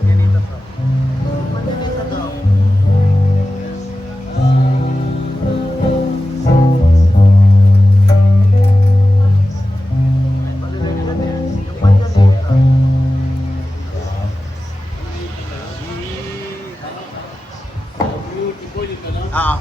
Manyanita to. Manyanita to. Ay, palilinilan niya. Yung manyanita. Ah.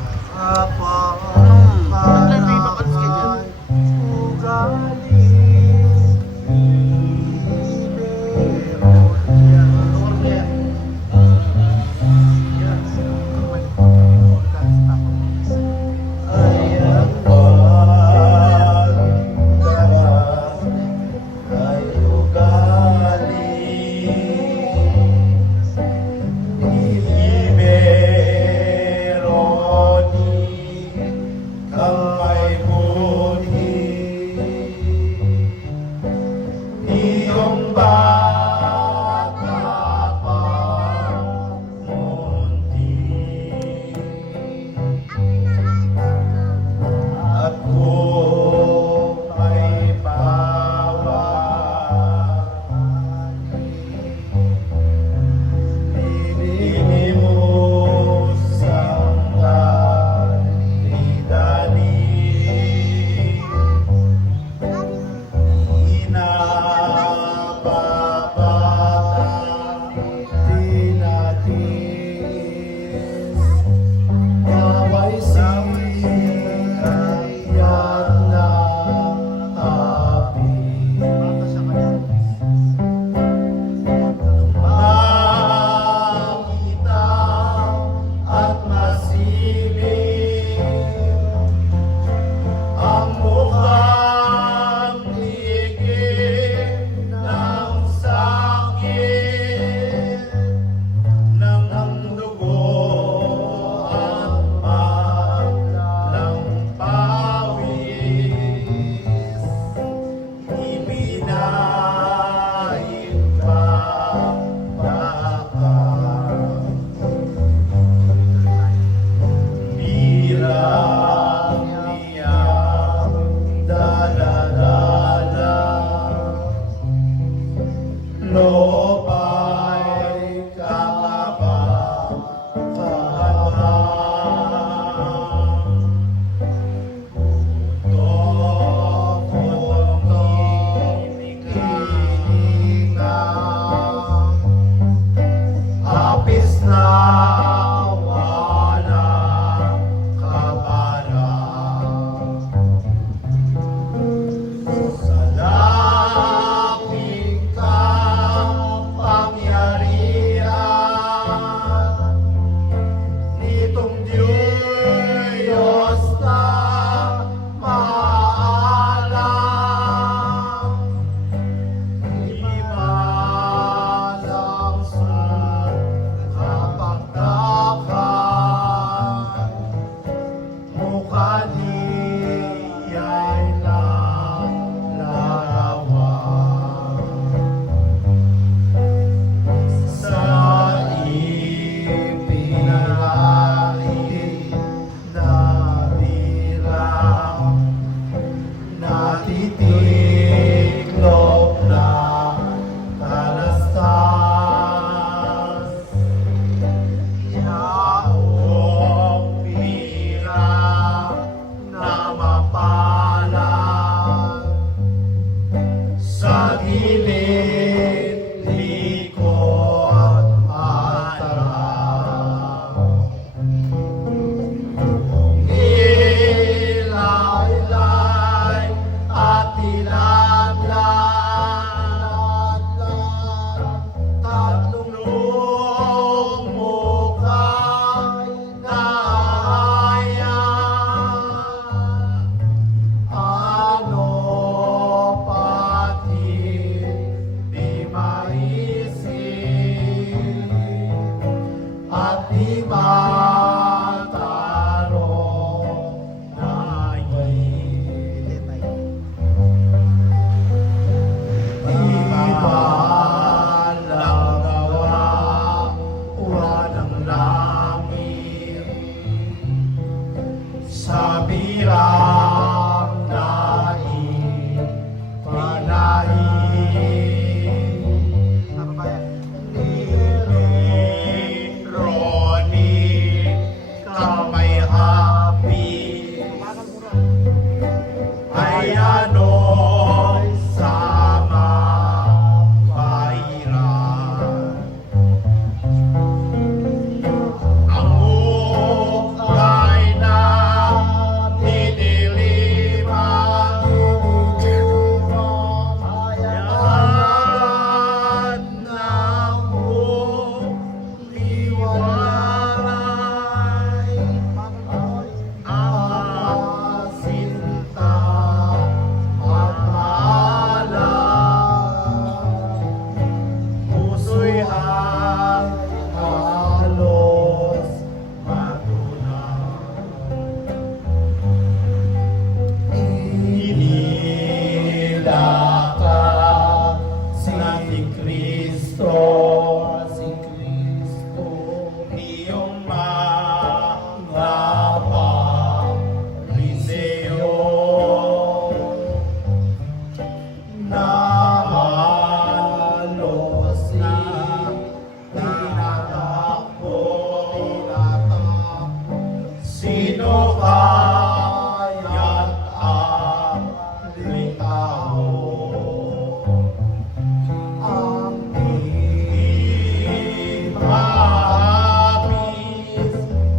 Mahapis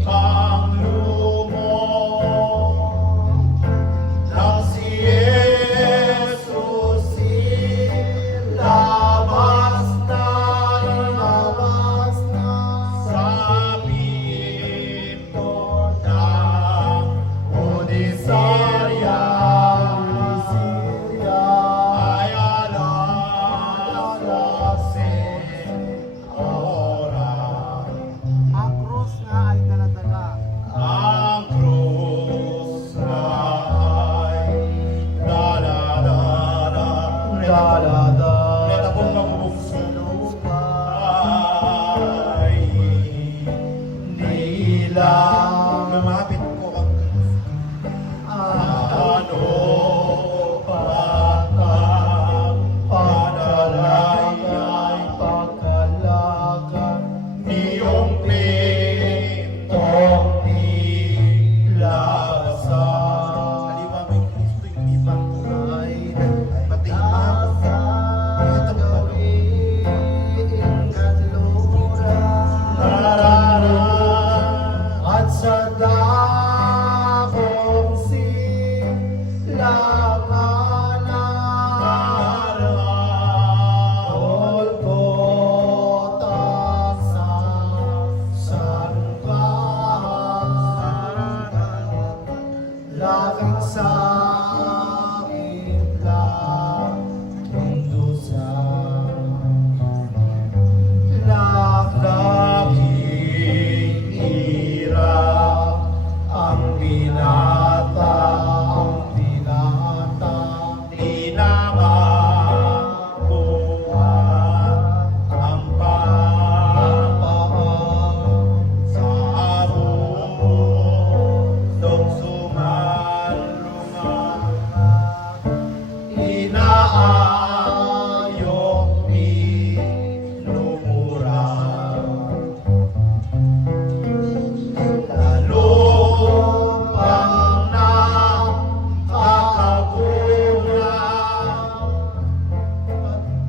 kang lumong nang si Jesus labas na sa pinto ng Odiseria ay alas 12 oras. Ang krus nga ay dala-dala. Ang krus ay dala-dala. Neta pong mabubukso ay nilang lumapit ko ang ano patang panalayay niyong pintong nilabasan. Kaliwa may Kristo yung ibang ay pati Nasa gawing kanluran at sa dakong Golgotha sa sanubaan, lagang sakit laking dusa, laking hirap ang binata, tinamakuha ang pangpaan sa bundok sumalungan, inaayok minumura, lalo pang nakakagulang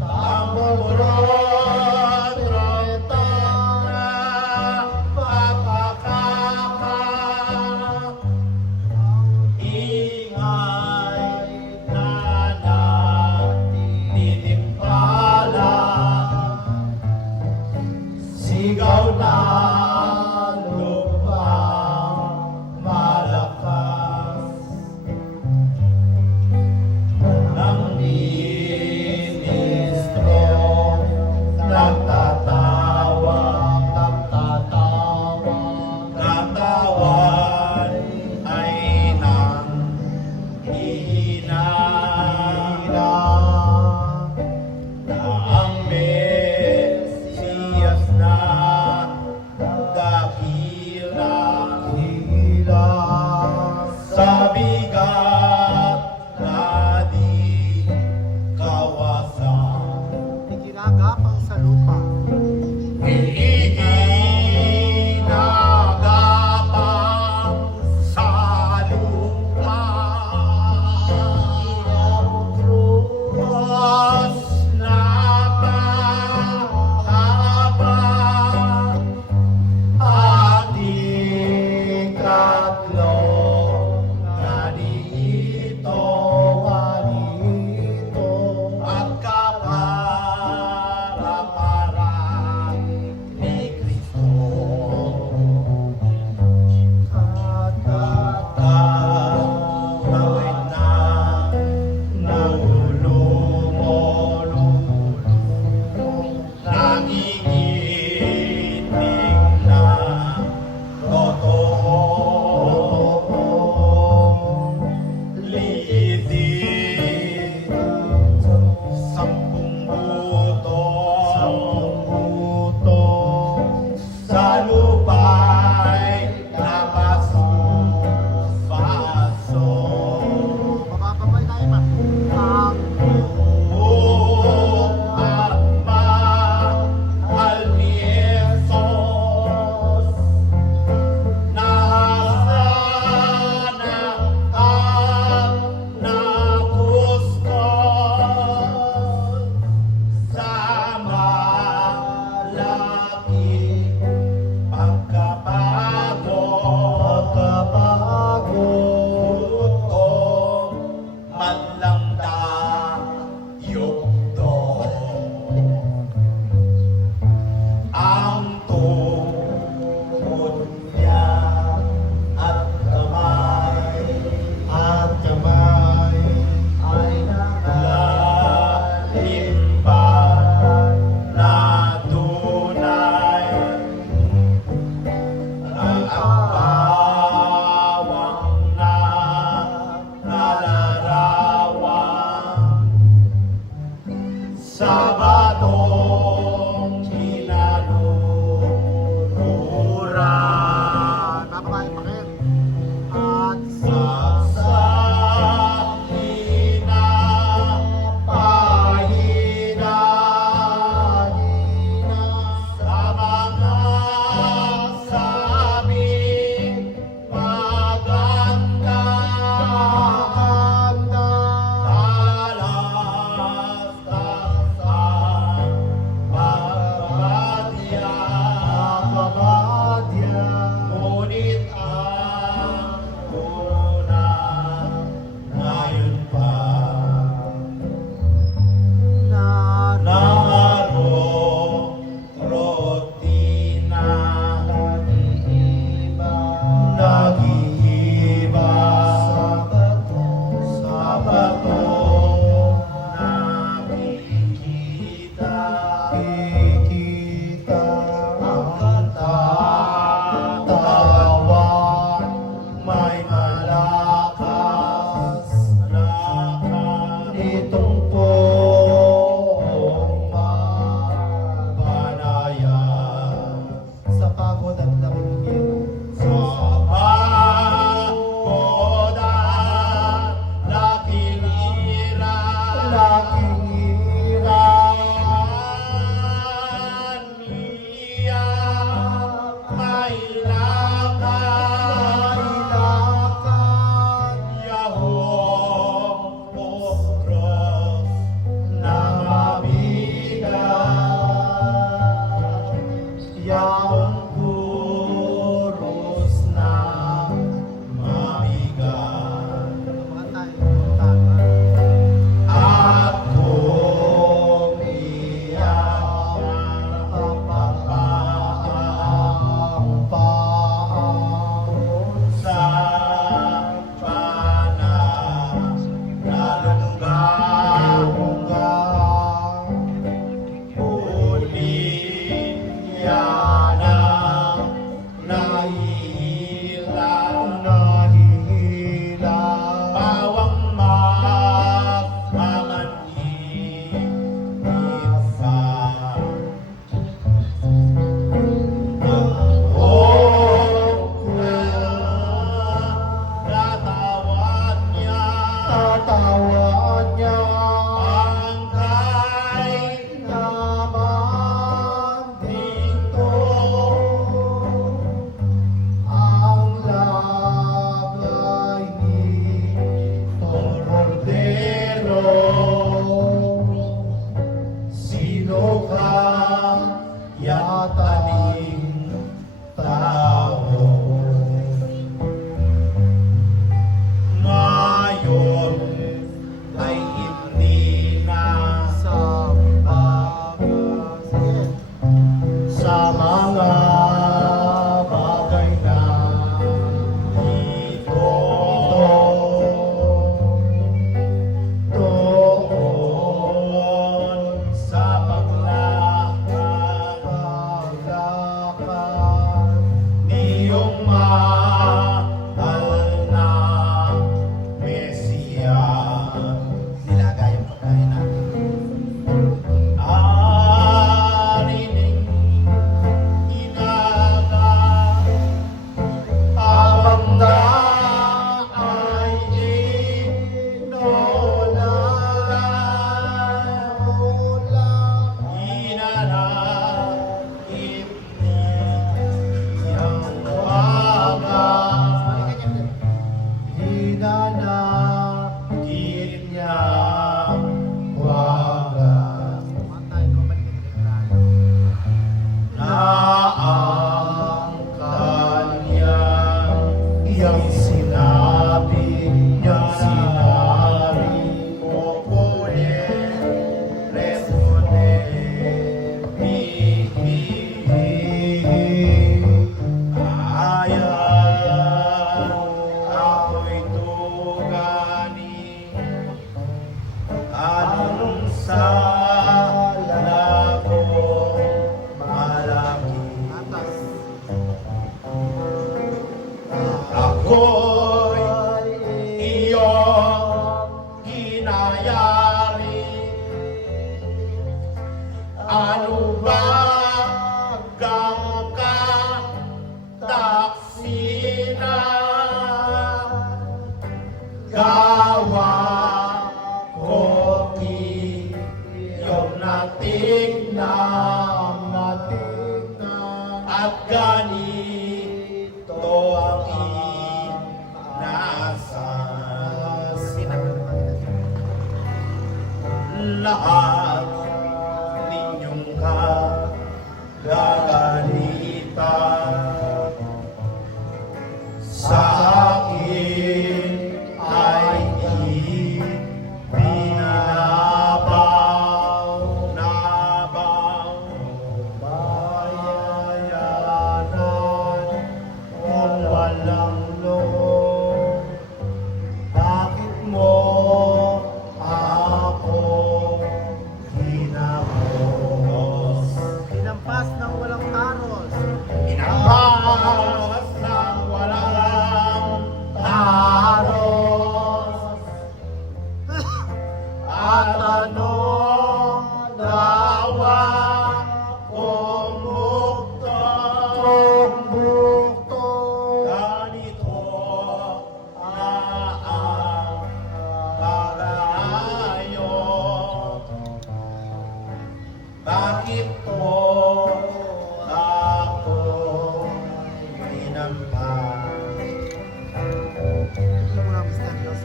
ang bumurot-rota na papakaka. Ingay na natitimpala, sigaw na lupang malakas ng ministro, nagtatawan ay nang hihina na ang Mesiyas na aming tao. Ngayon ay hindi na Sa pag-asal. sa mga bagay na ito. Doon sa paglakad niyong mahal na Mesiya. Nilaga yung pagkain natin. Arining inaga habang ay inanakit niyang waga. Hinanakit niyang waga. Matay, no? Balikan tayo. Na ang kanyang iyang sinabi niya sinari o pone responde ayan ako'y tugani anong sala ko malaki. Atas. Ako'y iyong ginayari. Ano ba gang kataksina? Gawa ko iyong natingnan at ganito ang inasal. Lahat ninyong kagagalitan sa akin ay ibinabaw bayayanan kung walang loob. Bakit mo ako hinapos? Hinampas ng walang taros. Inampas ng walang haros. At ano dawa kung bukto ganito na ang pag-aayo. Bakit po ako hinampas? Hindi mo na Mr. Los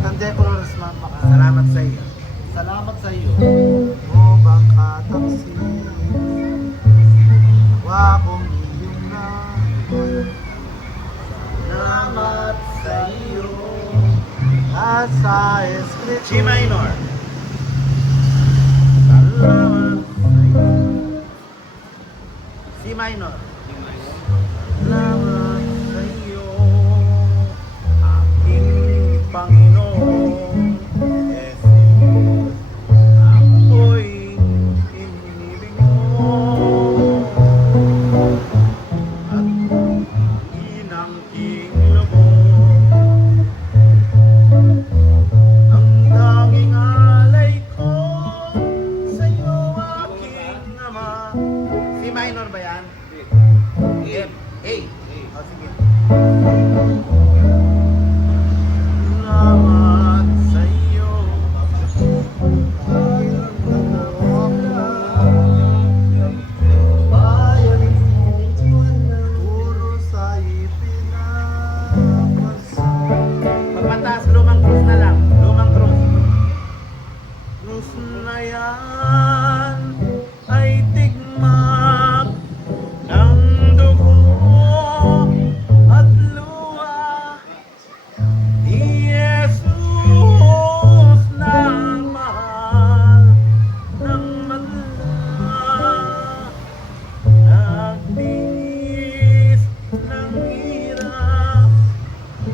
Tande ko rin sa maka. Salamat sa iyo. Salamat sa iyo. O bangka taksi. Wakong iyong na. Salamat sa iyo. At sa Espiritu. G minor. Salamat sa iyo. C minor. Salamat sa iyo, aking Panginoon Jesus. Ako'y inibig mo at inangking lubog. Ang tanging alay ko sa iyo, aking Ama. C minor ba yan? krus na yan ay tigmak ng dugo at luha ni Jesus na mahal ng madla. Nagtiis ng hirap,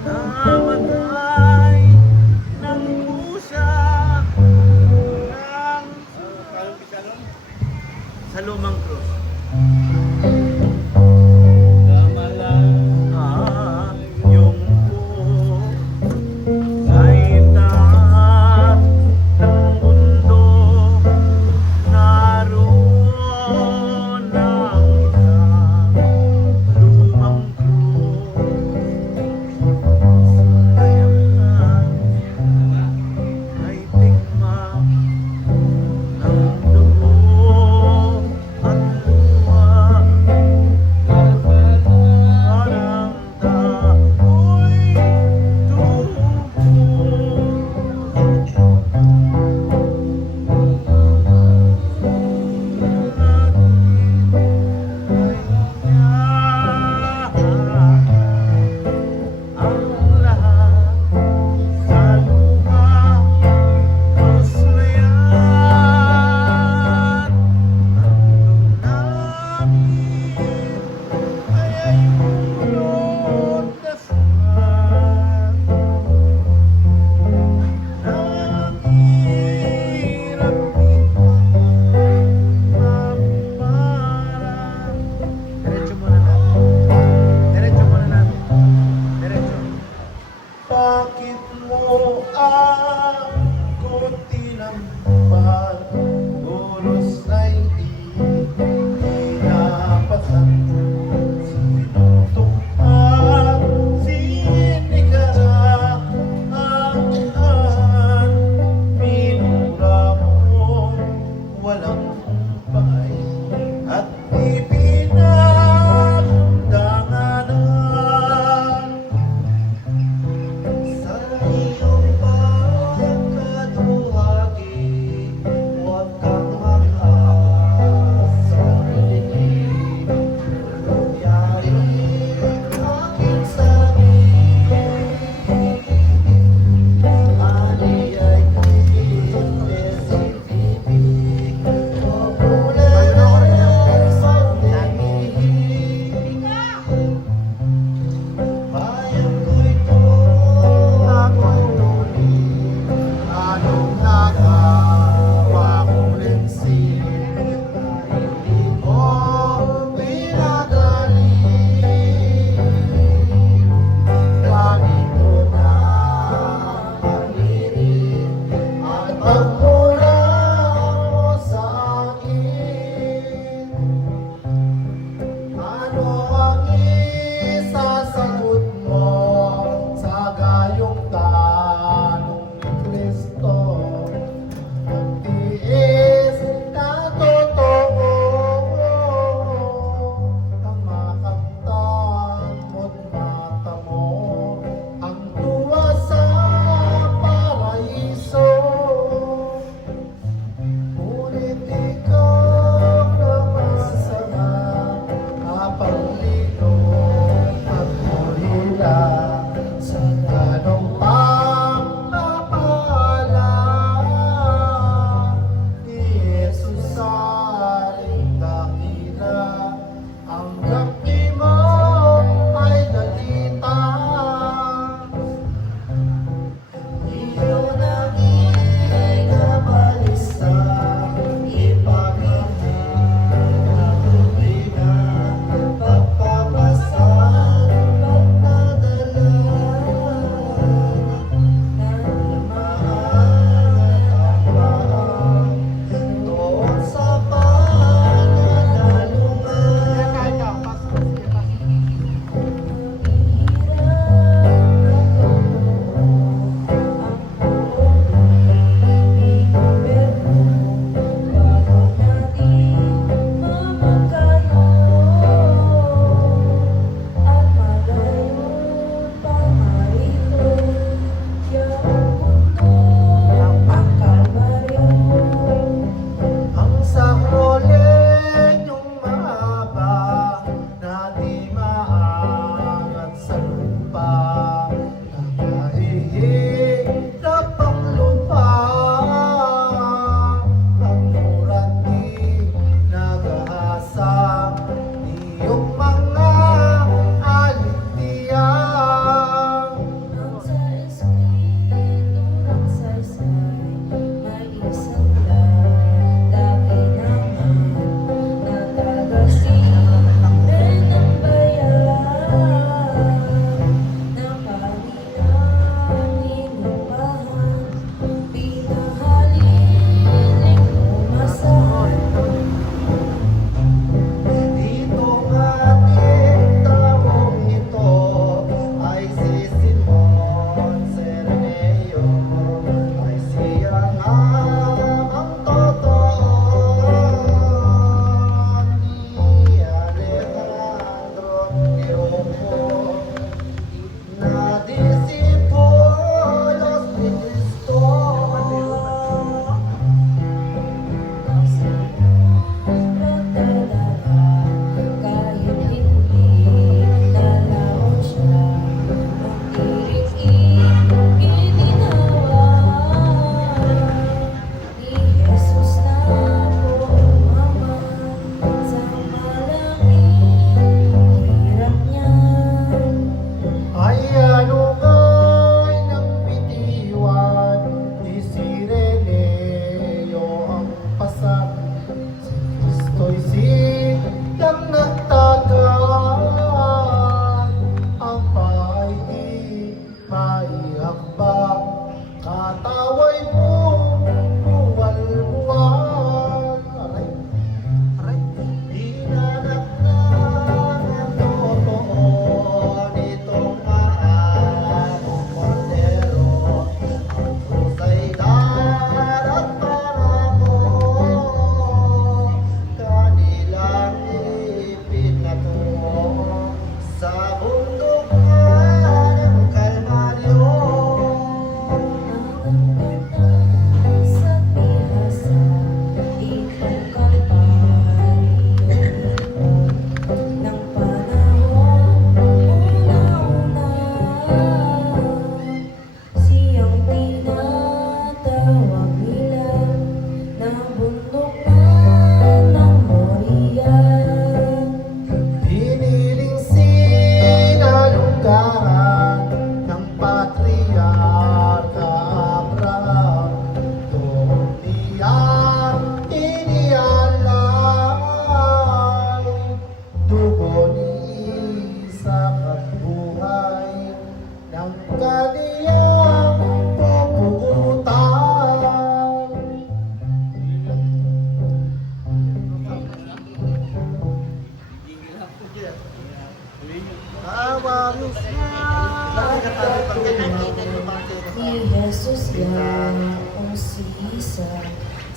namatay ng pusa ng sa lumang krus. Yung buhok ay taas ng mundo, naroon ang isang lumang krus. Sayahan ay tigmak ng dugo at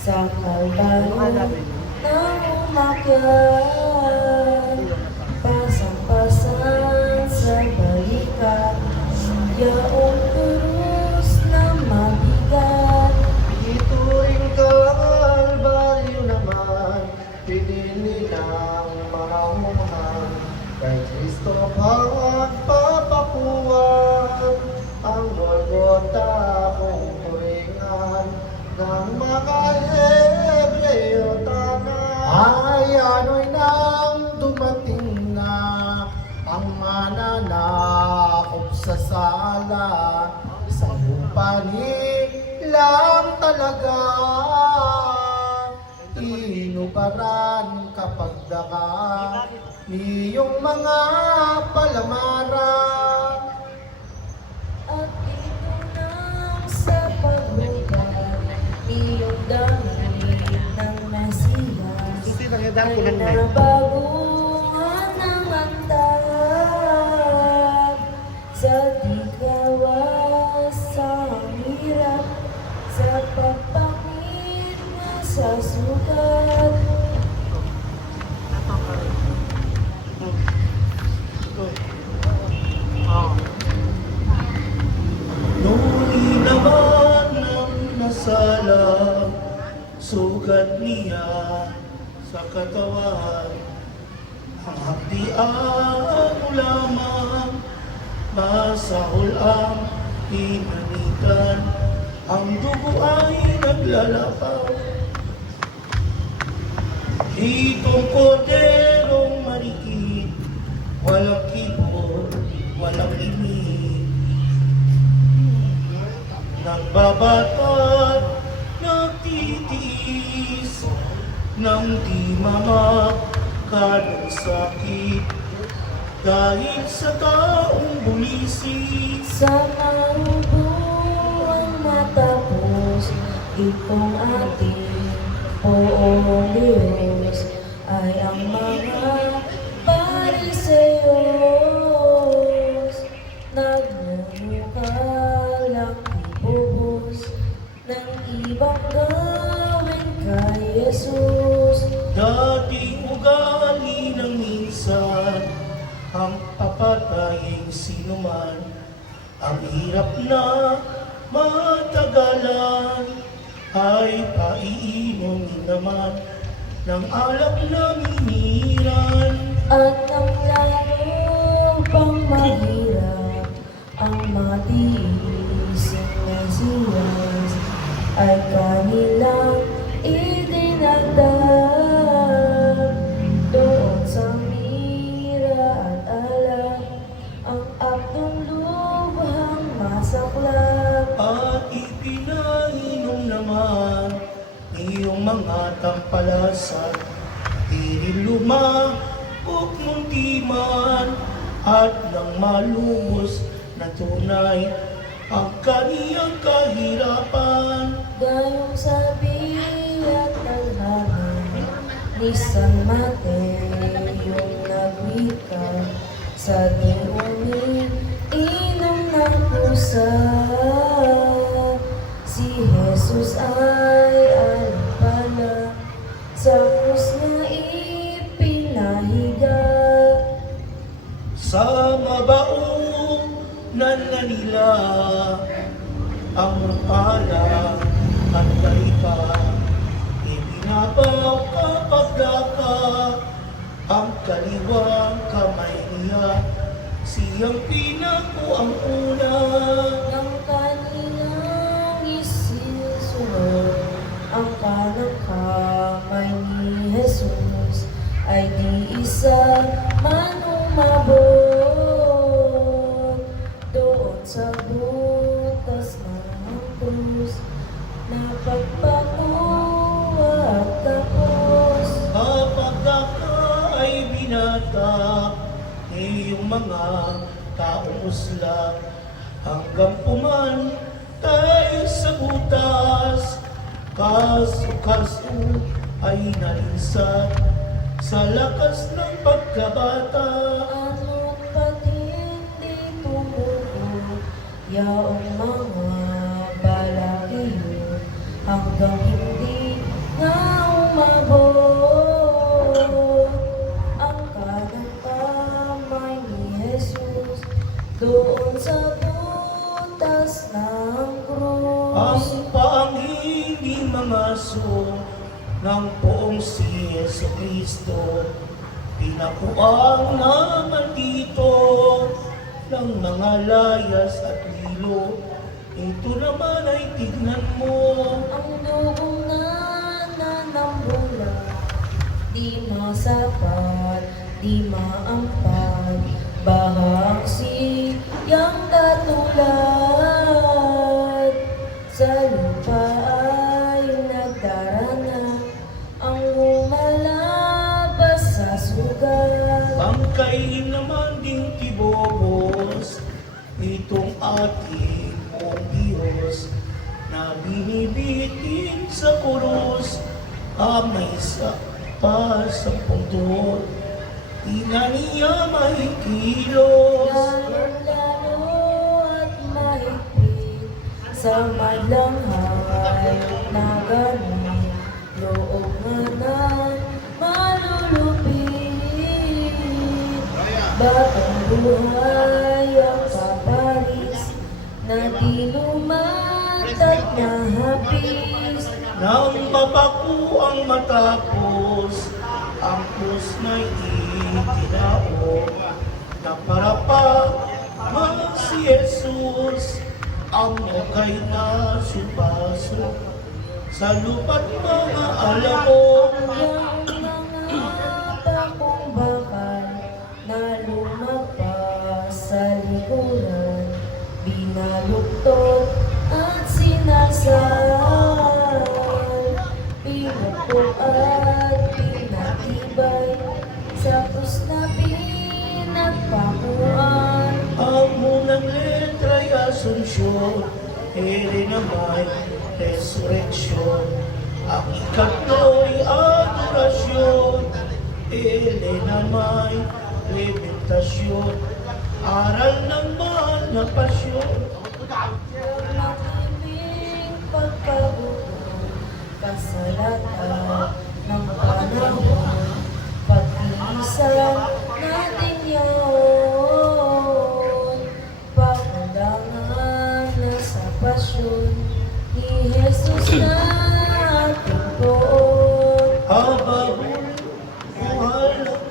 sa kalbayo nang umakyat, pasang-pasan sa balikat, yaong krus na mabigat. Ituring kalbaryo naman, pinili ng marahungan. Kay Kristo pagpapakuan, ang Golgota kung turingan ng mga Hebreo tanan. Ay ano'y nang dumating na ang mananakop sa sala, sa lupa lang talaga. Inuparan kapag daka niyong mga palamaran. At ito nang sa pagbukat, iyong damit ng Mesiyas ay nabaguhan ng antag sa digawas, sa hirap, sa pagpangit na sa sugat. Nung inaman ng nasala, sugat niya sa katawan. Ang hagdian mo lamang, masahol ang pinanitan. Ang dugo ay naglalapaw. Ditong korderong marikit, walang kibot, walang imig. Nagbabatat, nagtitiis, nang di mamakan ng sakit, dahil sa taong bumisik. Sa marubuang matapos, itong ating poong Diyos ay ang mga Pariseyos. Nagmumukalang ibubos ng ibang gawin kay Jesus. Dating ugali ng minsan, ang papataying sinuman, ang hirap na matagalan, ay paiinom naman ng alak na miniran. At ang lalo pang mahirap ang matiis ng Mesiyas ay kanilang idinagdag doon sa mira at alak, ang akdong lubhang masaklap. At ipinainom naman iyong mga tampalasan, lumabog muntiman, at nang malumos na tunay ang kaniyang kahirapan. Gayong sabi at tadhana ni San Mateo nagwika, sa di umiinom ng pusa, si Jesus ay alipala, sa krus niya ipinahiga. Sa mabaong nananila, ang pala at kalika, ibinabaw kapag daka, ang kaliwang kamay niya, siyang pinako ang una. Ng kanilang isinusunod, ang kanang kamay ni Jesus ay di isa man umabot doon sa butas ng krus na pagpakuha at tapos. Kapag daka ay binata, iyong mga taong usla, hanggang pumantay sa butas, kaso ay nalinsat sa lakas ng pagkabata. Ano't ba't hindi tumubo yaong mga balahiyo, hanggang hindi aso ng poong si Yeso Kristo. Pinapuang naman dito ng mga layas at lilo. Ito naman ay tignan mo. Ang dugong nananambula, di masapat, di maampag, bahang siyang katulad. Sa lupa ay nagdarana, ang lumalabas sa sugat. Bangkay naman ding tibobos, itong ating buong Diyos, na binibitin sa krus, may sa pasampungtod, di na niya mahikilos. Lalo at mahigpit sa madlanghay na gamit, loob nga ng malulupit. Batang buhay ang kaparis, na di lumatag na hapis. Nang mabaku ang matapos, ang krus na'y itinao, na para pa si Jesus, ang mukay na supasok sa lupa't mga alamon. Ang mga takong bakal na lumagpas sa likuran, binaluktot at sinasal. Pinupok at pinatibay sa krus na pinagpakuan. Ang unang letra'y Asunsyon, ere naman resurreksyon. Ang ikatlo'y adorasyon, ere naman lamentasyon. Aral ng mahal na pasyon. Makiling pagkabuto, kasalatan ng panahon, pag-iisan natin yun. Pakundangan na sa pasyon ni Jesus natin poon. Habang buhay ng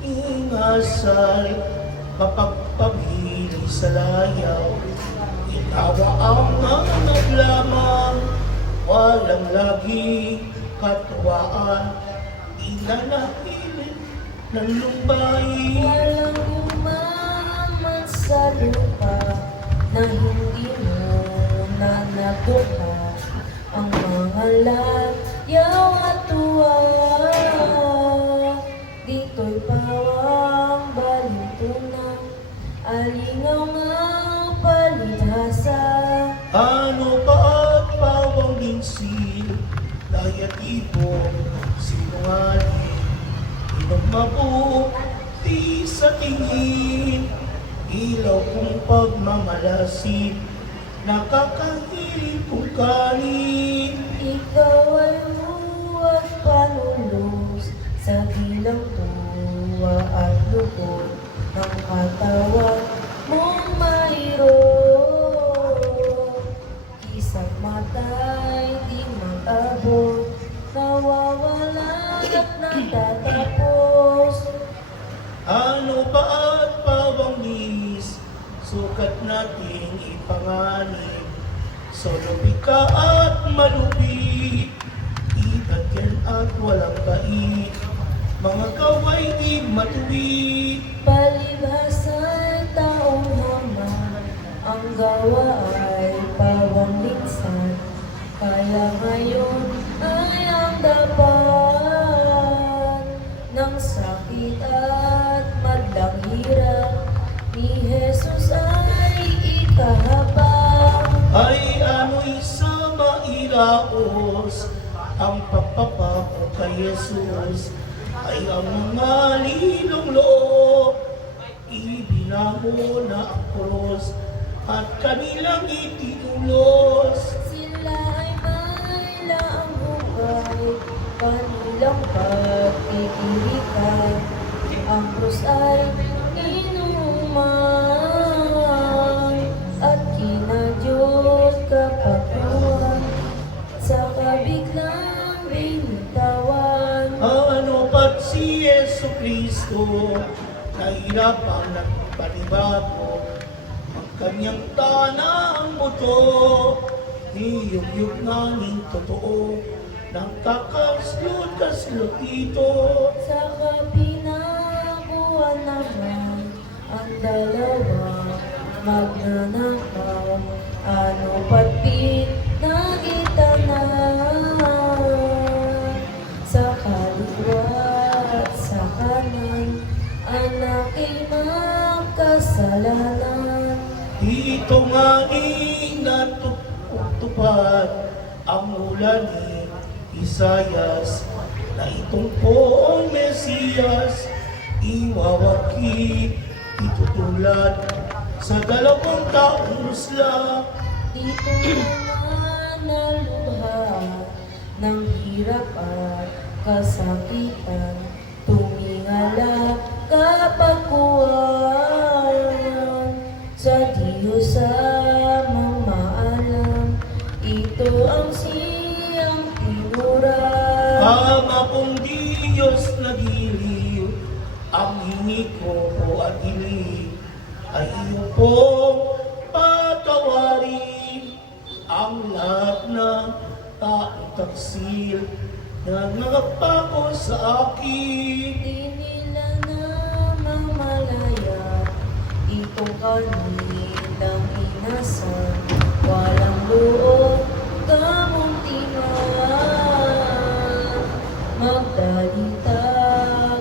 ingasal, mapagpabili sa layaw, itawa ang mga naglamang, walang lagi katuwaan, inanahilit ng lumbay. Walang umaman sa lupa na hindi mo na nakuha ang mga layaw at tuwa. Dito'y pawang balintunang, alingaw nga palidhasa. Ano pa at pawang linsil, layat ibon, sinungaling, inagmabuti sa tingin, ilaw kong pagmamalasin, nakakahilig kong kanin. Ikaw ay huwag panulos sa bilang tuwa at lukod ng katawan mong mayroon. Isang matay di mag-abot, nawawala at natatapos. Ano pa at pawang lis, sukat nating ipanganib, solopi ka at malupit, ibat yan at walang kait, mga kaway di matuwid. Palibhasa'y taong haman, ang gawa ay pawang minsan. Kaya ngayon ay ang dapat ng sakit at madlang hirap ni Jesus ay ikahabang. Ay ano'y sa mailaos, ang pagpapako kay Jesus, ay ang mga lilong loob, ibinamo na ang krus, at kanilang itinulos. Sila ay may laang buhay, kanilang pagtitirikan. Ang krus ay inuman, at kina Diyos kapatuan. Sa kabila biglang binitawan. Ano pat si Yesu Kristo, nahirapang nagpanibago, ang kanyang tanang buto, niyog-yog namin totoo, nang kakaslot-kaslot ito. Saka pinakuha naman ang dalawa magnanakaw. Ano pat pinagitanan sa kaliwa at sa kanan, anak ay magkasalanan. Dito nga natutupad ang mula ni Isayas, na itong poong Mesiyas, iwawagi, itutulad sa 2 taong rusla. Dito naman naluha ng hirap at kasakitan, tumingala kapagkuhan sa Diyos sa mamaalam. Ito ang siyang tinura. Ama kong Diyos na giliw, ang hingi ko po at hili ay iyo pong patawarin ang lahat ng taong taksil na nagpako sa akin. Di nila namamalaya itong kanilang inasal. Walang loob kamuntingan. Magdalita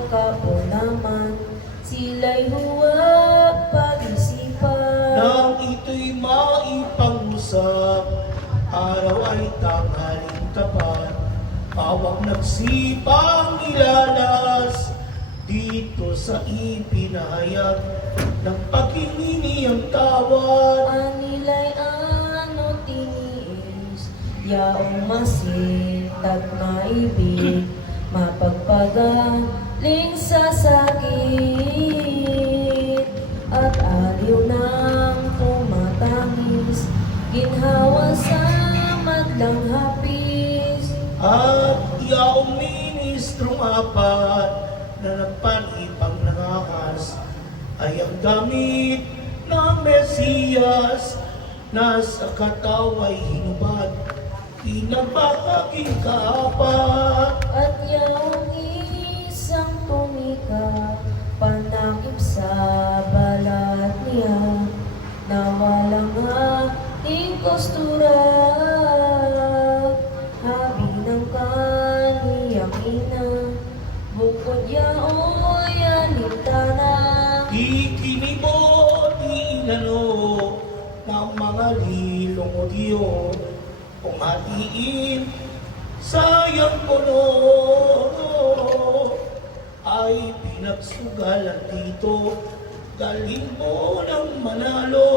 ka po naman, sila'y huwag pag-isipan. Nang ito'y maipangusap, araw ay tanghaling tapat, pawang nagsipang ilalas, dito sa ipinahayag ng paghingi ang tawad. Anila'y ano tiniis, yaong masit at maibig, mapagpagaling sa sakit, at aliw ng tumatangis, ginhawa sa madlang hapis. At yaong ministrong apat na nagpanipang nangakas ay ang damit ng Mesiyas, nasa kataway hinubad, pinabahaging kaapat. At yaong isang tumika, panakip sa balat niya, na walang ating kostura. Habi ng kaniyang ina, bukod yao'y alintana. Ikinibot, inano ng mga lilong o Diyo, kung hatiin sayang puno ay pinagsugalan dito, galing mo ng manalo.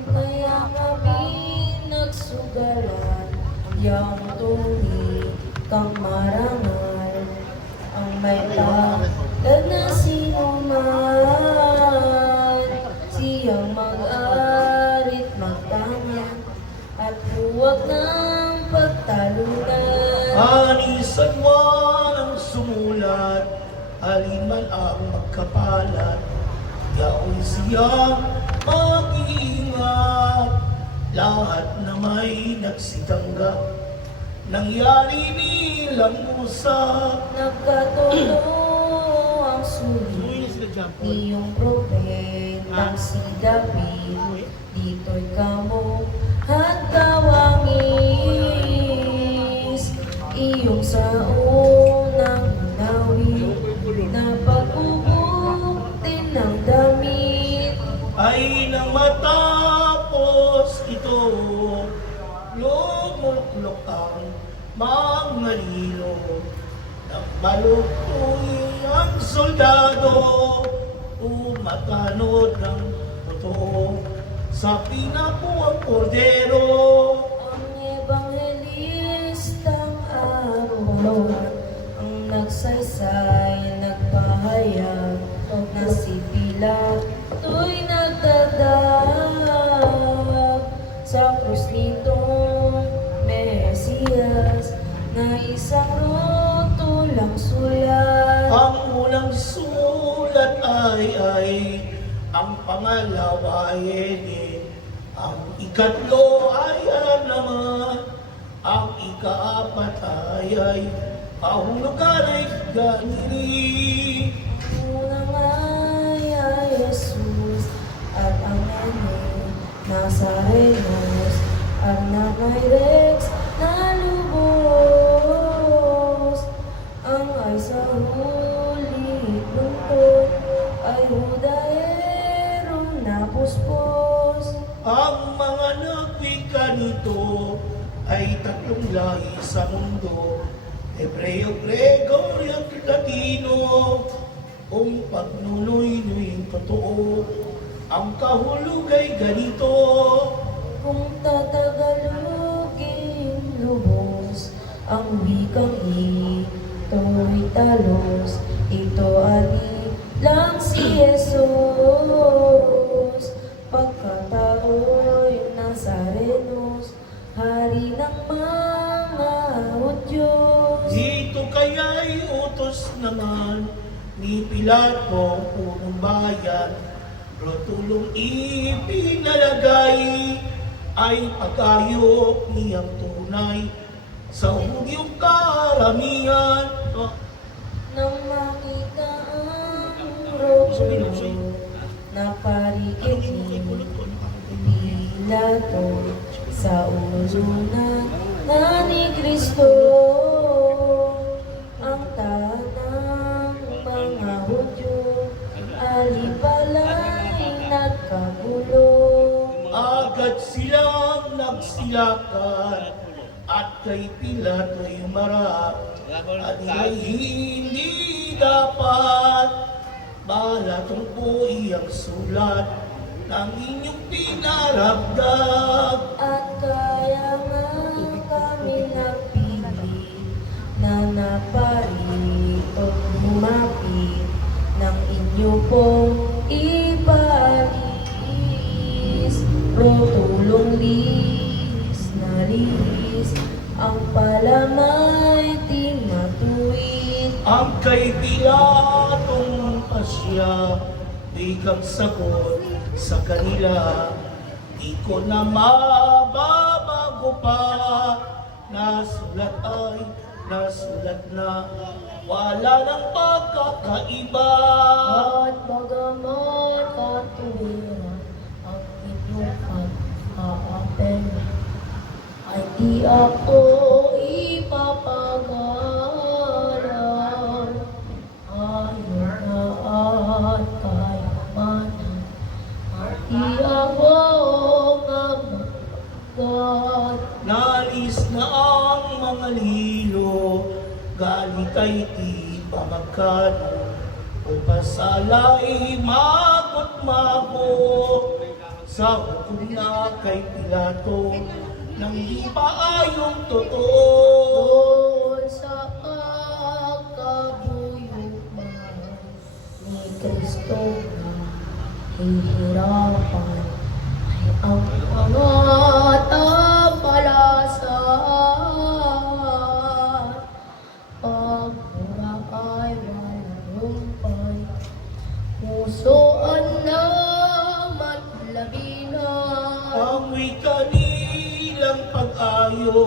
Kaya kami nagsugalan, yang tumi kang marangal, ang may tagad na sino man, siyang mag-arit magtangan, at huwag ng pagtalunan. Anisan man ang sumulat, alin man ang magkapalat, yao'y siyang mag-iingat, lahat na may nagsitanggap, nangyari nilang usap. Nagkatotoo ang sulit, iyong propetang si David, dito'y kamo at kawangis, iyong sa unang nawi, na pagkubutin ng damit. Ay nang matapos ito, lumuluklok ang mga lilo, nagbaluktoy ang soldado, umatanod ng totoo sa pinakuang kordero. Ang ebanghelistang araw, ang nagsaysay, nagpahayag, na si Pilato'y nagdadag sa krus nitong Mesiyas, isang rotulang sulat. Ang unang sulat ay ang pangalawa ay Eden. Ang ikatlo ay naman. Ang ikaapat ay kahulugan ay ganiri. Unang ay Jesus at ang nanay Nazarenos, ang nanay Rex na lubos. Ang ay sa huli lungkot ay Hudaerong napuspos. Ang mga nagwika nito ay tatlong lahi sa mundo. Hebreo, Gregorio at Latino. Kung pagnunoy-noy totoo, ang kahulugay ganito. Kung tatagalogin lubos, ang wikang ito'y talos. Ito ani lang si Jesus. Pagkatao'y Nazarenos, hari ng mga Hudyos. Dito kaya'y utos naman ni Pilato, punong bayan. Rotulong ipinalagay ay pagayok niyang tunay sa hugyong karamihan. Nang makita ang rotulo na parikit ni Pilato sa ulo na ni Kristo, ang tanang mga Hudyo alipalay nagkagulo. Agad silang nagsilakan at kay Pilato'y humarap. At ay hindi dapat balatong po iyang sulat ng inyong pinaragdag. At kaya nga kami nagpili na naparito lumapit ng inyo pong ipalis. Rotulong lis na lis, ang palamay tinatuwid. Ang kay Pilatong pasya, biglang sagot sa kanila, di ko na mababago pa. Nasulat ay nasulat na, wala nang pagkakaiba. At bagamat katuwiran ang inyong pag-aapen, ay di ako ipapagalan. Ayon na at kayamanan, at di ako mamagat. Nalis na ang mga lilo, galit ay di pa magkano. O pasalay magot-mago, sa hukom na kay Pilato, nang di pa ayong totoo. Doon sa pagkabuyuman ni Kristo na hihirapan, ay ang mga tapalasan. Pagmura ay walang humpay, pusoan na matlabinan. Amoy kanilang pag-ayo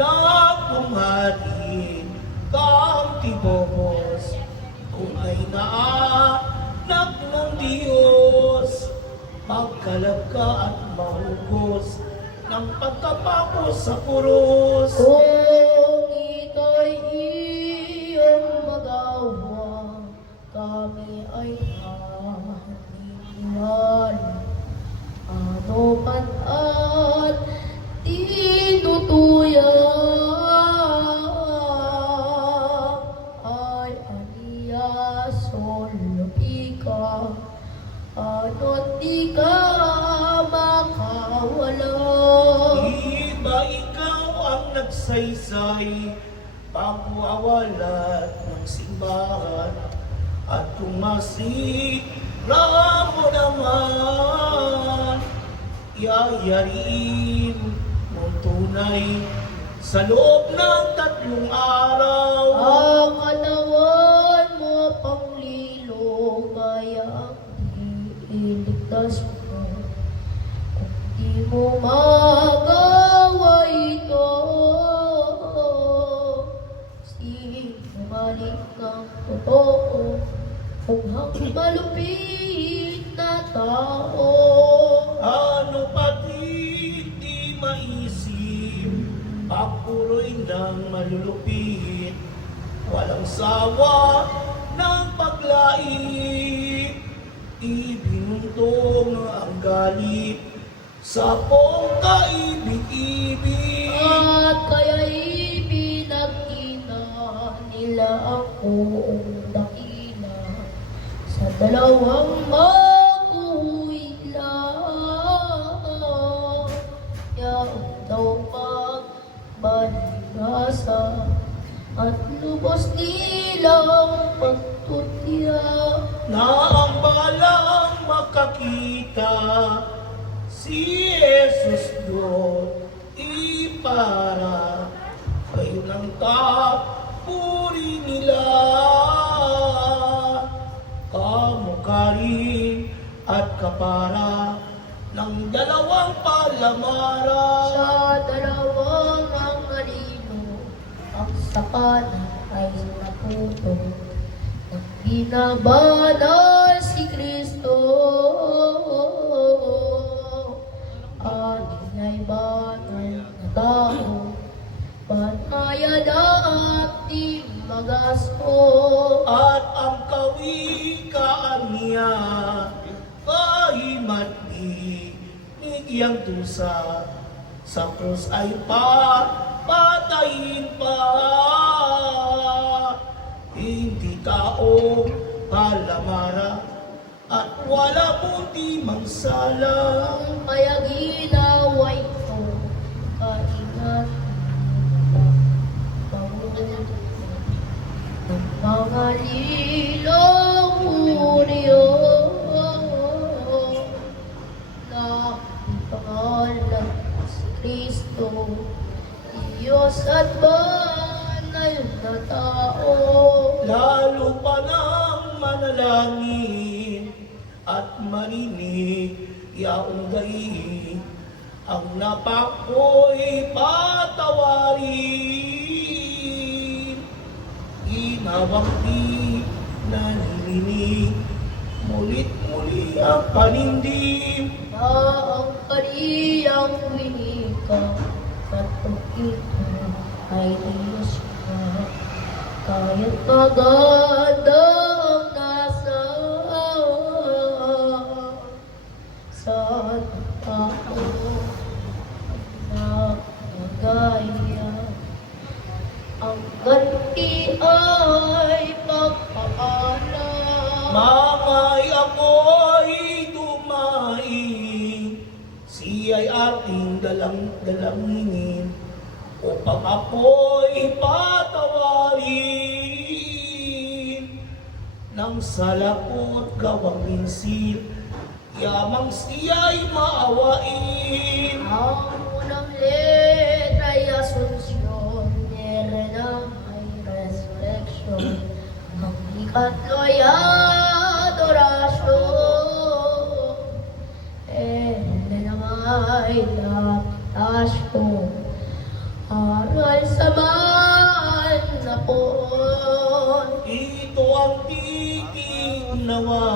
na pumarin kang tibos. Tunay na anak ng Diyos, magkalab ka at mahugos ng pagkapako sa krus. Kung ito'y iyong magawa, kami ay naniniwala. Ano man at tinutuyan, ay aniya solopika, ano't di ka makawala. Iba ikaw ang nagsaysay, pagwawalat ng simbahan, at kung masira mo naman, yayariin mo tunay sa loob ng 3 araw. Ang katawan mo panglilo, kaya iligtas mo. Kung di mo magawa ito, sinungaling ng totoo, mukhang malupit na tao. Ano pati di maisip, papuroy ng malulupit, walang sawa ng paglait, ibinuntong ang galit sa buong kaibig-ibig. At kaya'y pinag-ina nila akong dakila sa dalawang maguhila. Yaong daw pagbaligasa at lubos nilang pagtutya. Na ang balang makakita si Jesus doon ipara, kayo ng kapuri nila. Kamukari at kapara ng dalawang palamara. Sa dalawang angalino, ang sakana ay naputo. Nang binabanal si Kristo, atin ay banal na tao, banayan at di magasto. At ang kawikaan niya kahimat nigiyang dusa sa krus ay patayin pa. Hindi tao palamara at wala puti mansala. Ang kaya ginawa ito, kaingat ng mga lilaw niyo na ipangalan si Kristo, Diyos at banal na tao. Lalo pa ng manalangin at marinig yaong daig, ang napako'y patawarin. Ginawang di nalilinig, mulit-muli ang panindim. Na ang kaniyang winika at ito ay Diyos ka. Kaya't maganda ang nasa sa tao na magaya. Ang ganti ay pagpapala. Mamay ako'y dumaing, siya'y ating dalangin, upang ako'y patawarin. Nang sa lakot gawang minsil, yamang siya'y maawain. Ang unang letra ay Asunsyon, Nerena ay Resurrection. Ang ikatlo ay Adorasyon, Elena ay Lactasyon. Aral sa manapon, Ito ang titinawa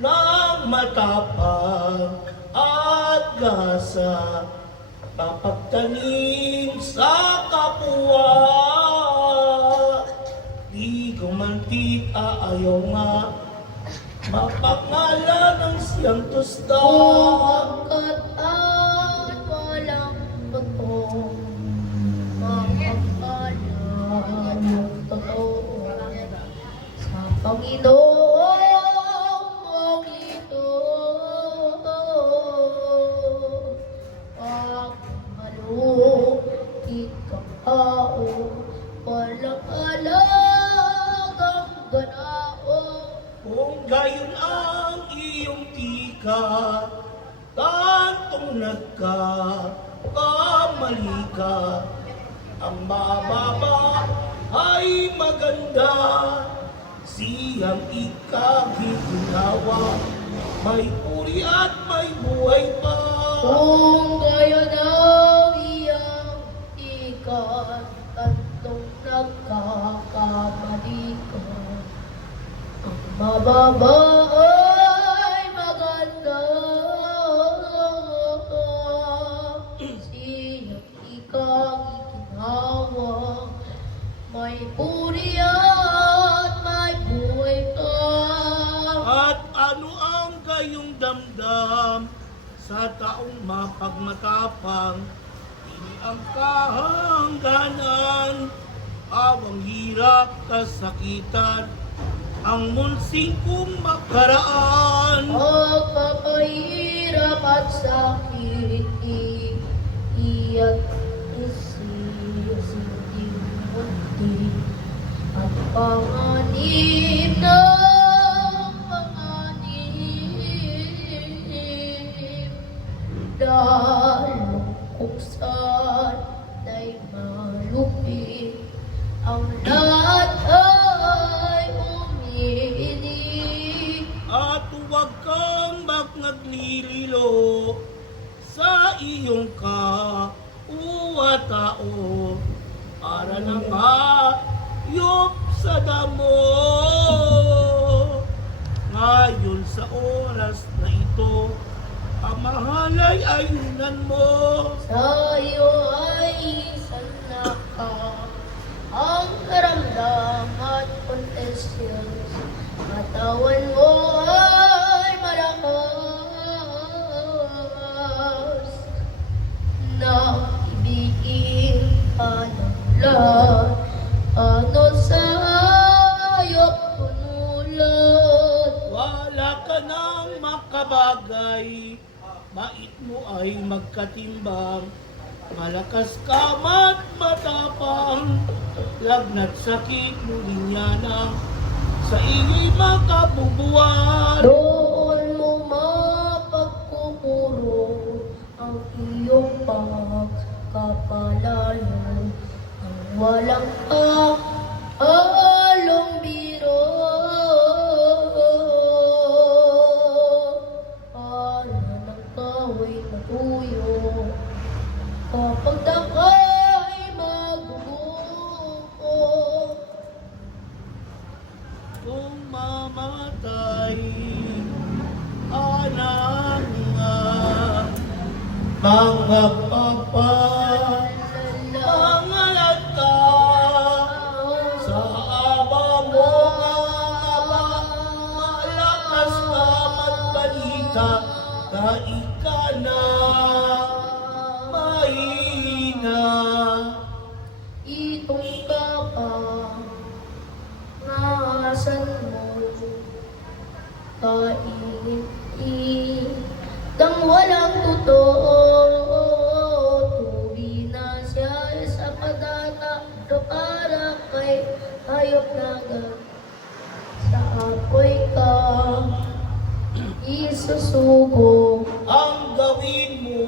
ng matapang at gasa, papagtanim sa kapwa. Di gumantik ayaw nga, mapangalan ng siyang tusta. Pagkat at walang totoo, makapalan ng totoo sa Panginoong mong ito. Pagmalupit kang tao, walang alagang ganao. Kung gayon ang iyong tika, tantong nagkakamali ka, ang mababa ay maganda. Siyang ikagiginawa, may puri at may buhay pa. Kung kayo daw iyang ikat, tatlong nagkakamali ka. Ang mababa ay maganda. Siyang ikagiginawa, may puri at may buhay pa. At ano ang gayong damdam sa taong mapagmatapang? Ini ang kahangganan, awang hirap kasakitan, ang munsing kong makaraan. Pagpapahirap at sakit, iyak munti at panganib ng panganib, dahil kung saan ay malupit, ang lahat ay umiinig. At huwag kang naglililo sa iyong kapwa-tao, para nang hayop sa damo. Ngayon sa oras na ito, ang mahalay ayunan mo. Sa iyo ay isang ang karamdaman kontesyon. Katawan mo ay malakas na ibigin ka ng lahat. Ano sa hayop tunulad? Wala ka nang makabagay, mait mo ay magkatimbang. Malakas ka mat matapang, lagnat sakit mo linyanang, sa iyo'y makabubuan. Doon mo mapagkukuro ang iyong pagkapalayo, ang walang along biro. Para ng kahoy matuyo, kapag daka'y magbubuo. Kung mamatay, anak nga, mga papa, mga lata, sa aba mo nga malakas ka magbalita, kaika na mahina. Itong nasan mo, kainit kang walang totoo. Tuwi na siya sa padana, para kay hayop naga. Sa apoy ka isusugo. Ang gawin mo,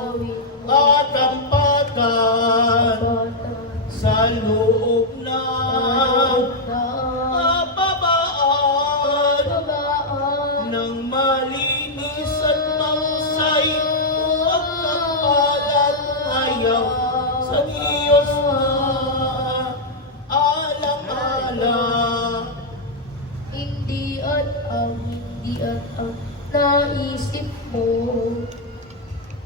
Gawin mo katampatan sa loob ng kababaan ng malinis at mangsay, huwag kang palat ayaw sa Diyos na alang-alang. Hindi at ang naisip mo,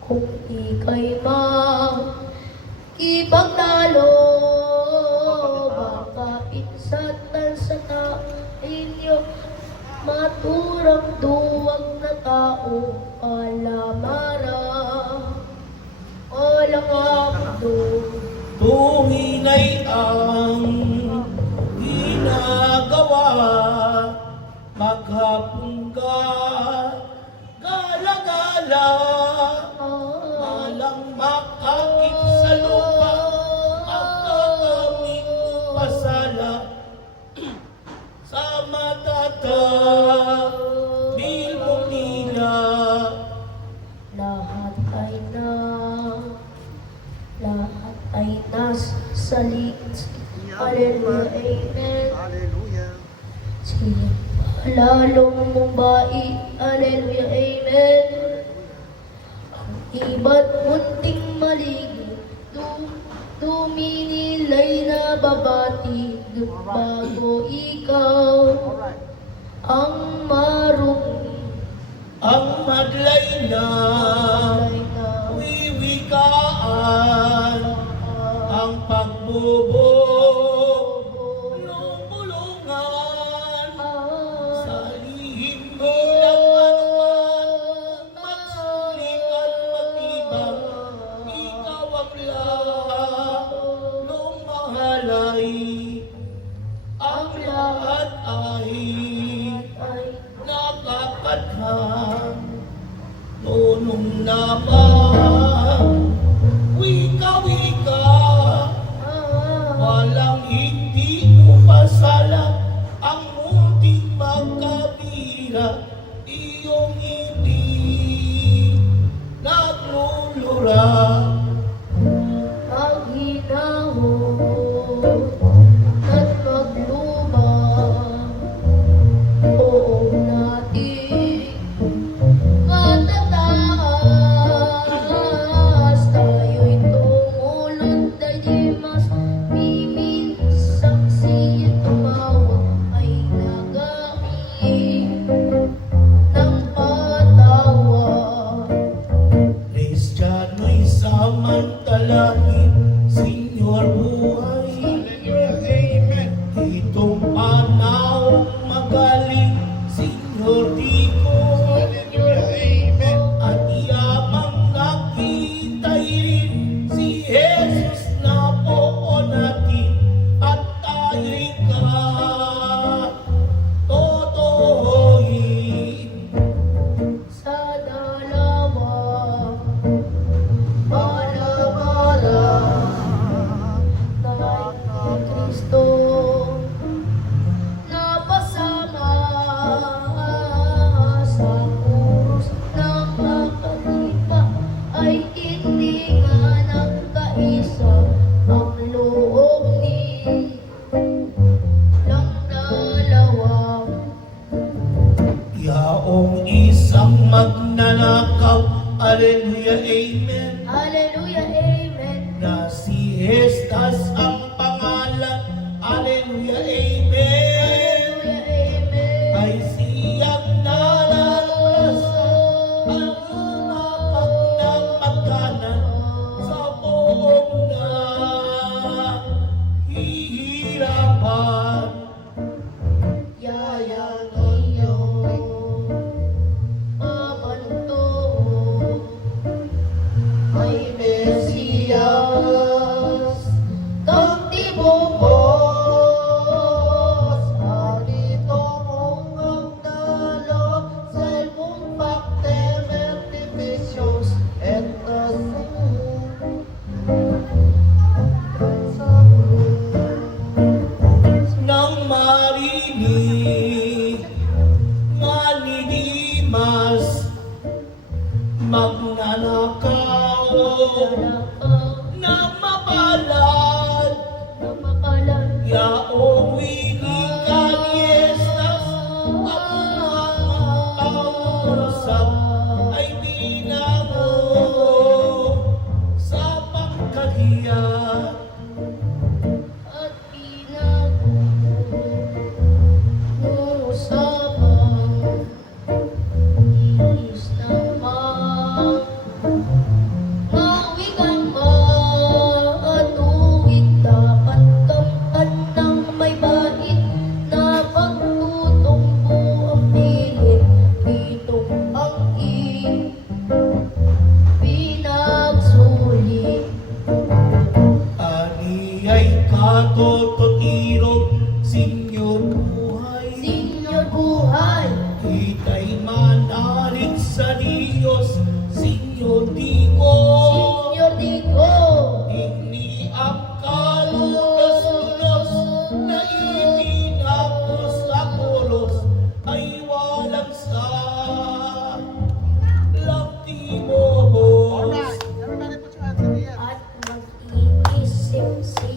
kung ika'y makipagtalo, baka insatan sa tainyo, maturang duwag na tao, alamara, walang abdo. Tuminay ang ginagawa, maghapong gala-gala, malang makakit sa lupa, ang kakaming pasala, sa matatabil mo nila. Lahat ay salig. Hallelujah, amen. Hallelujah. Sige, lalong mong bait. Hallelujah, amen. Iba't munting maligid, tuminilay na babatig, bago ikaw Alright. ang marumi Ang madlay na ay na wiwikaan, ang pagbubog, lumulungan, sa lihim bilang anuman, magsulit at magtibang, ikaw ang lahat, lumahalay, ang lahat ay nakakadhang, tunong naman, wika-wika, walang hindi upasala, ang munting magkabira, iyong ibig naglulura. ang hinahon at maglubang poong natin matataas. Tayo'y tumulong dahimas, saksi tumawag ay nagamit ng patawad. Kristiyano'y samantalahin, Senyor buhay. Hallelujah. Amen. Itong panahong magaling, Senyor di ko. Hallelujah. Amen. At iyamang nakita'y rin, si Jesus na po natin. At tayo'y totoohin. Sa dalawa, para-para, kay Kristo, napasama sa krus ng makalipa, ay hindi nga nagkaisa ang loob ng dalawa. Yaong isang magnanakaw, Alleluia, Amen. Hallelujah, amen. Na si Jesus ang pangalan, Alleluia, Amen. Hallelujah, amen. Ay siyang nalalas ang umapak ng magkanan sa buong na hihirapan. Yayang iyong mabanto ay Mesiyas, kang tibubos, alito mong ang dalo, sa mong pagtemertificios, et Nang marinig nga ni Dimas, magnanakaw na mabalad, yaong winikan Yestas, ang kausap ay binago sa pagkahiya. at pinag-uusapan, inis naman, mawigan matuwid, dapat kamtan ng may bait, na pagtutumbo ang pilit, itong ang pinagsulit. Ani ay katototirog, Senyor buhay. Senyor buhay, Ita'y manalig sa Diyos, Senyor di ko. Senyor Dico, Ingni ang kalunas-lunas na ipinapos sa kulos ay walang sa Alright. Laptimobos. Everybody put your hands in the air. at mag-iisip si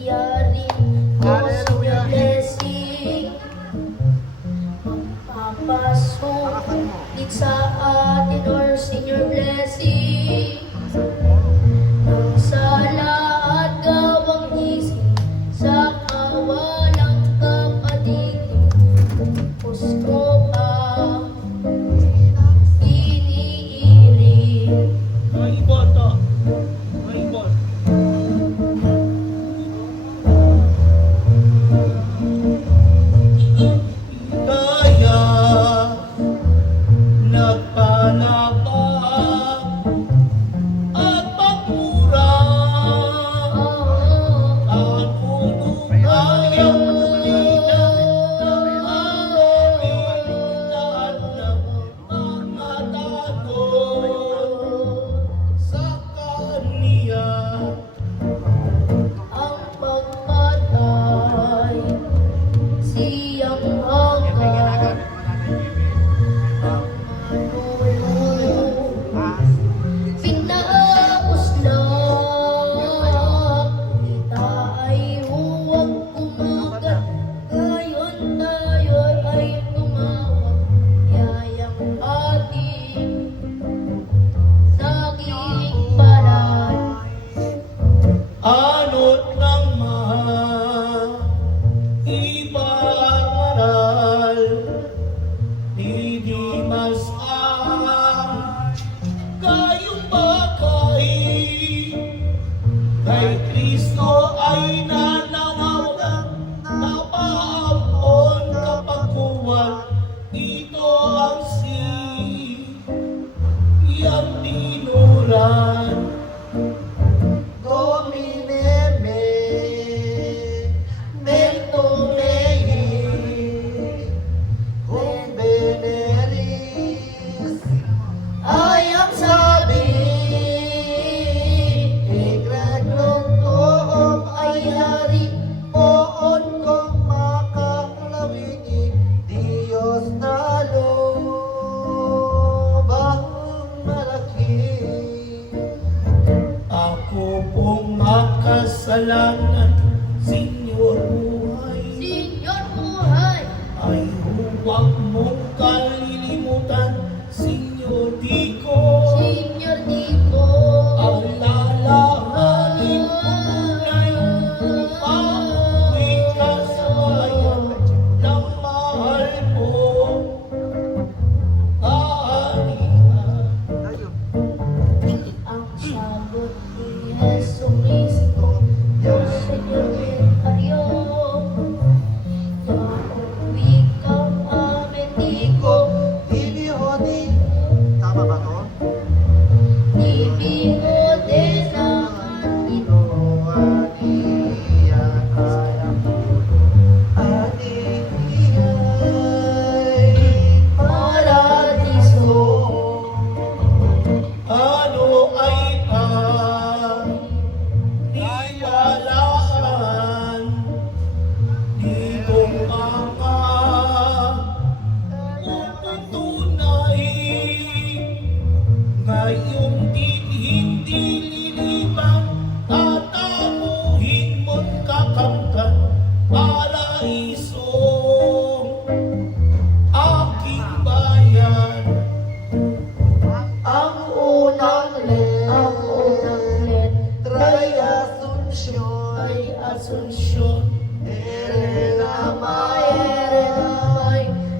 Asunción. Ere namay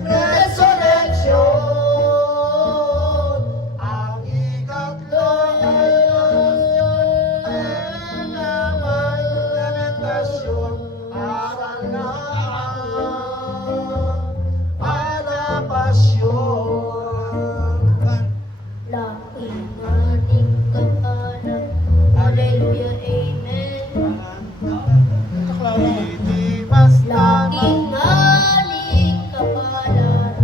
resurreksyon. Ang ikatlo namay lamentasyon. Aral na alabasyon. Laking ating kapanan. Hallelujah, amen. Hindi mas Laking aling kapalan.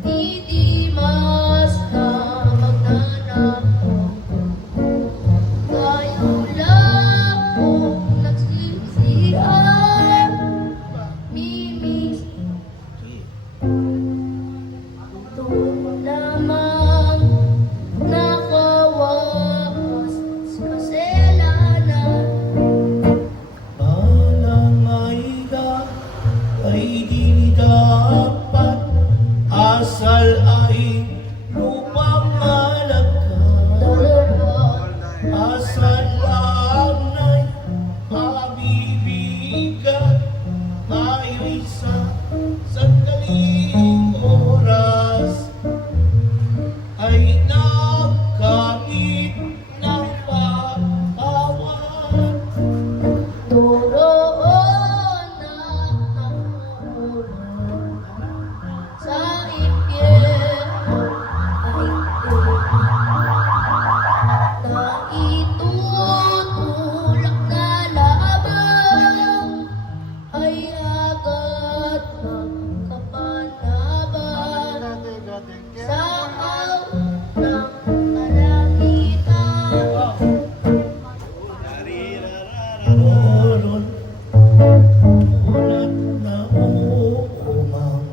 Di mas na magnanako. Kayo lang kung nagsisihan. Mimis ito lamang nakawakas sa kasalanan. Malangayda ay di dapat, asal ay lupang malagkat. Asal lang ay mabibigat, tayo'y sa sandaling oras ay nagkamit ng pagkawan. Turoon na namuhunan sa impyerno ay na itutulak na lamang ay agad magkapanaban sa ng kalangitan. Oron, ulat na uumang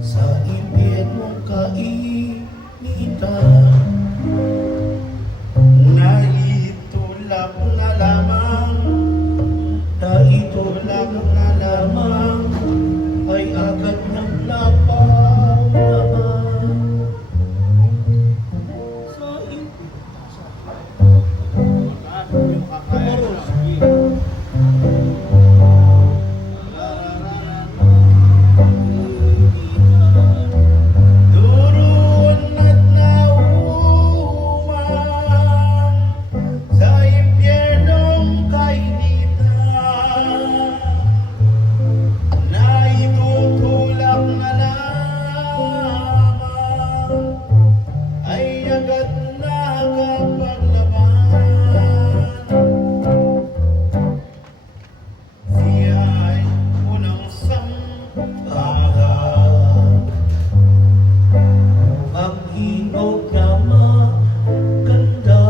sa impyernong kainitan. Naitulak na lamang, Naitulak na lamang ay agad ng napaunaman. Sa duron at nauman sa impyernong kainitan. Naitutulak na lamang ay agad nakapaglaban. Siya ay unang sambahan. ang hinog na maganda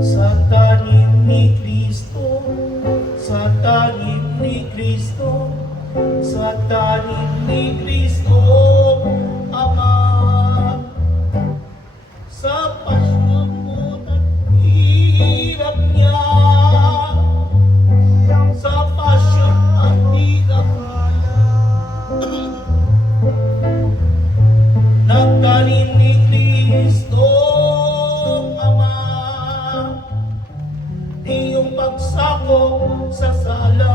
sa tanim ni Kristo, sa tanim ni Kristo, sa tanim ni Kristo, Ama. Sa pasyamot at hirap niya, sa pasyon at hirap nagtanim ni Kristo, Ama, iyong pagsakop sa sala.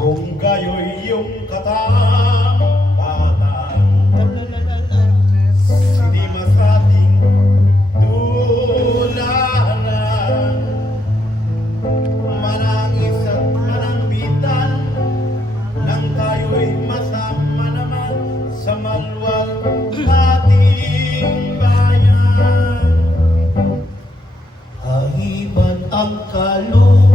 Kung gayo'y iyong katampatan, hindi masating tularan. Manangis at manambitan, nang tayo'y masama naman sa malwal ating bayan. Hahiban ang kalooban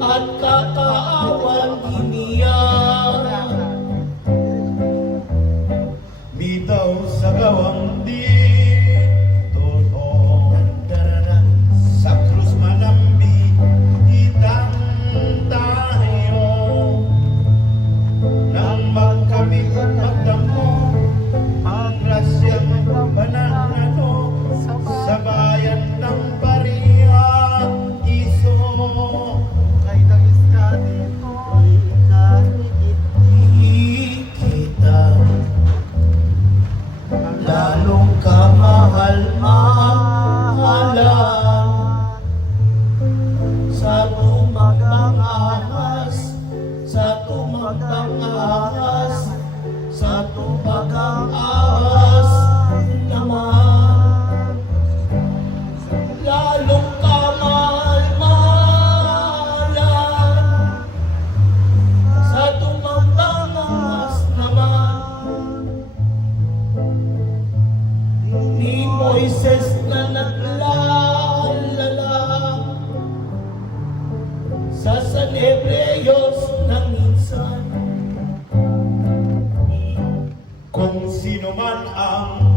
at kataawan iniyak. Bitaw sa gawang di totoo. Sa krus manambi itang tayo. Nang magkamit magdamo ang rasyang bananano sa bayan ng Paria Iso. Kay dagis ka dito, ikahigit. Kita lalong kamahal-mahalan sa tumagang ahas, sa tumagang ahas, sa tumagang ahas naman. Lalong kamahal-mahalan sa tumagang ahas naman. Ni Moises na naglalala sa Sanebreyos ng minsan. Kung sino man ang